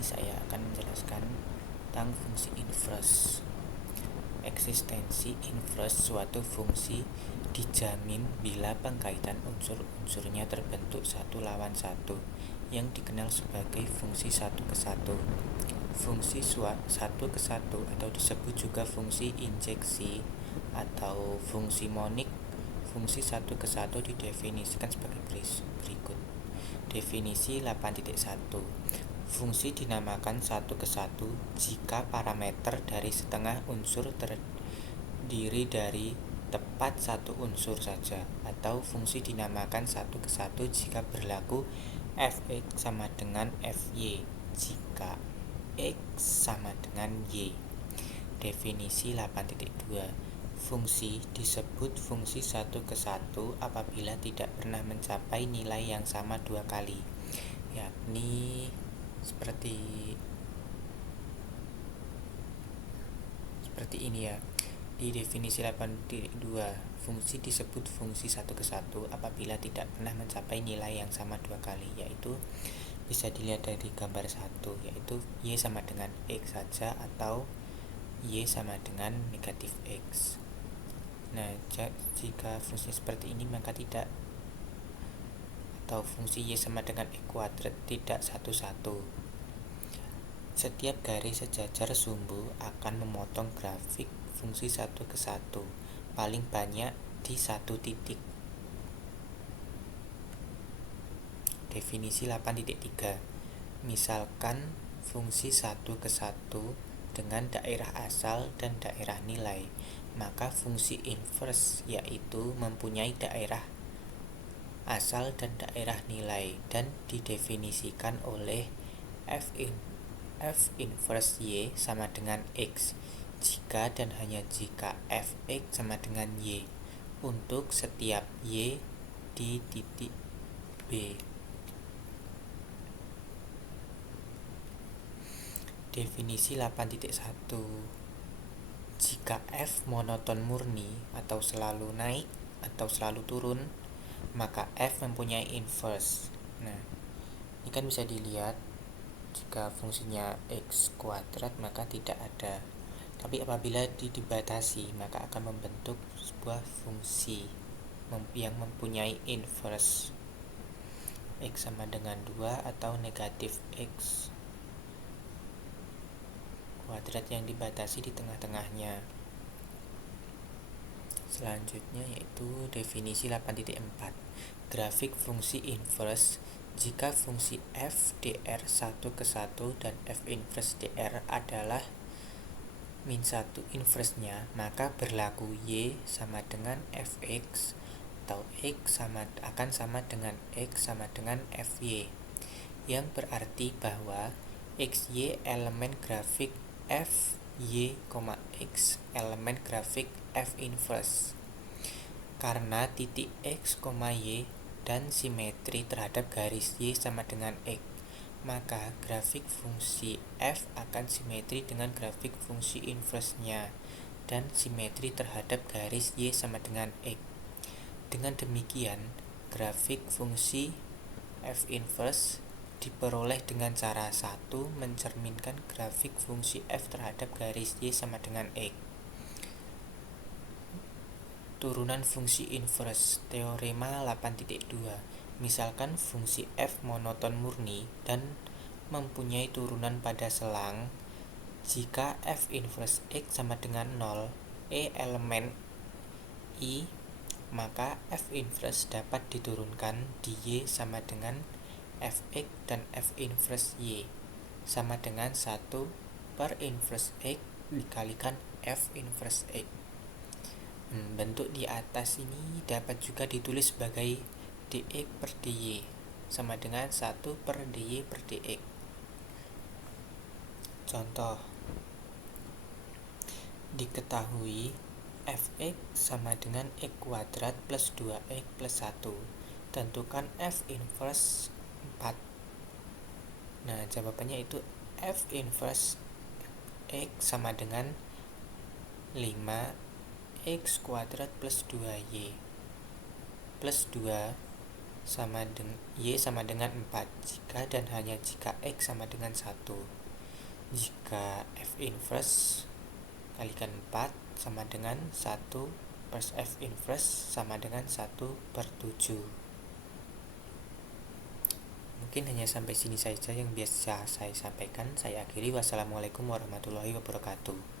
saya akan menjelaskan tentang fungsi inverse. Eksistensi inverse suatu fungsi dijamin bila pengkaitan unsur-unsurnya terbentuk satu lawan satu yang dikenal sebagai fungsi satu ke satu. Fungsi satu ke satu atau disebut juga fungsi injeksi atau fungsi monik. Fungsi satu ke satu didefinisikan sebagai berikut. Definisi 8.1. Fungsi dinamakan satu ke satu jika parameter dari setengah unsur terdiri dari tepat satu unsur saja, atau fungsi dinamakan satu ke satu jika berlaku fx sama dengan fy jika x sama dengan y. Definisi 8.2. Fungsi disebut fungsi satu ke satu apabila tidak pernah mencapai nilai yang sama dua kali, yakni seperti ini ya. Di definisi 8.2, fungsi disebut fungsi satu ke satu apabila tidak pernah mencapai nilai yang sama dua kali, yaitu bisa dilihat dari gambar 1, yaitu y sama dengan x saja atau y sama dengan negatif x. Nah, jika fungsi seperti ini maka tidak, atau fungsi y sama dengan x kuadrat tidak satu-satu. Setiap garis sejajar sumbu akan memotong grafik fungsi satu ke satu paling banyak di satu titik. Definisi 8.3. Misalkan fungsi satu ke satu dengan daerah asal dan daerah nilai, maka fungsi inverse yaitu mempunyai daerah asal dan daerah nilai dan didefinisikan oleh f inverse y sama dengan x jika dan hanya jika fx sama dengan y untuk setiap y di titik B. Definisi 8.1. Jika f monoton murni atau selalu naik atau selalu turun, maka f mempunyai inverse. Nah, ini kan bisa dilihat jika fungsinya x kuadrat maka tidak ada. Tapi apabila dibatasi maka akan membentuk sebuah fungsi yang mempunyai inverse. X sama dengan 2 atau negatif x kuadrat yang dibatasi di tengah-tengahnya. Selanjutnya yaitu definisi 8.4. Grafik fungsi inverse jika fungsi f dr 1 ke 1 dan f inverse dr adalah min 1 inverse-nya, maka berlaku y sama dengan fx atau x akan sama dengan x sama dengan fy, yang berarti bahwa xy elemen grafik f y, x elemen grafik f inverse. Karena titik x, y dan simetri terhadap garis y sama dengan x, maka grafik fungsi f akan simetri dengan grafik fungsi inverse-nya dan simetri terhadap garis y sama dengan x. Dengan demikian, grafik fungsi f inverse diperoleh dengan cara 1. Mencerminkan grafik fungsi f terhadap garis y sama dengan x. Turunan fungsi inverse. Teorema 8.2. Misalkan fungsi f monoton murni dan mempunyai turunan pada selang, jika f inverse x sama dengan 0, elemen i, maka f inverse dapat diturunkan di y sama dengan fx dan f inverse y sama dengan 1 per inverse x dikalikan f inverse x. Bentuk di atas ini dapat juga ditulis sebagai dx per dy sama dengan 1 per dy per dx. Contoh, diketahui fx sama dengan x kuadrat plus 2x plus 1. Tentukan f inverse 4. Nah, jawabannya itu f inverse x sama dengan 5x kuadrat plus 2y plus 2 Y sama dengan 4 jika dan hanya jika X sama dengan 1. Jika F inverse kalikan 4 sama dengan 1 per F inverse sama dengan 1/7. Mungkin hanya sampai sini saja yang biasa saya sampaikan. Saya akhiri. Wassalamualaikum warahmatullahi wabarakatuh.